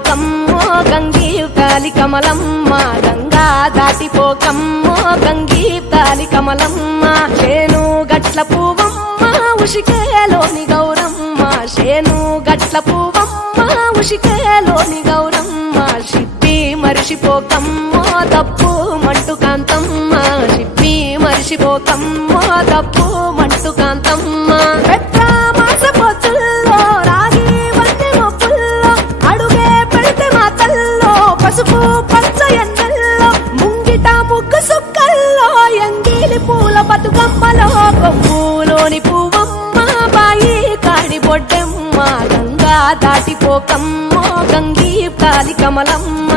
దాటిపోకమ్మో గంగీ తాలి కమలమ్మ గంగా దాటిపోకమ్మో గంగీ తాలి కమలమ్మ శేను గట్ల పువ్వమ్మ ఉషికేలోని గౌరమ్మ శేను గట్ల పువ్వమ్మ ఉషికేలోని గౌరమ్మ షిప్పి మరిషిపోకమ్మో తప్పు మంటు కాంతమ్మ షిప్పి మరిషిపోకమ్మో తప్పు మంటు కాంతమ్మ పసుపు పచ్చ ఎండల్లో ముంగిట ముగ్గు సుక్కల్లో ఎంగిలి పూల బతుకమ్మలో కొమ్ములోని పువ్వమ్మ బాయి కాడి బొడ్డెమ్మ గంగా దాటిపోకమ్మో గంగీ తాలి Kamalamma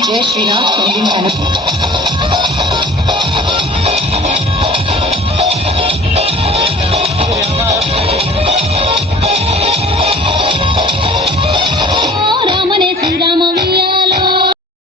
DJ Srinath singing Kanapur.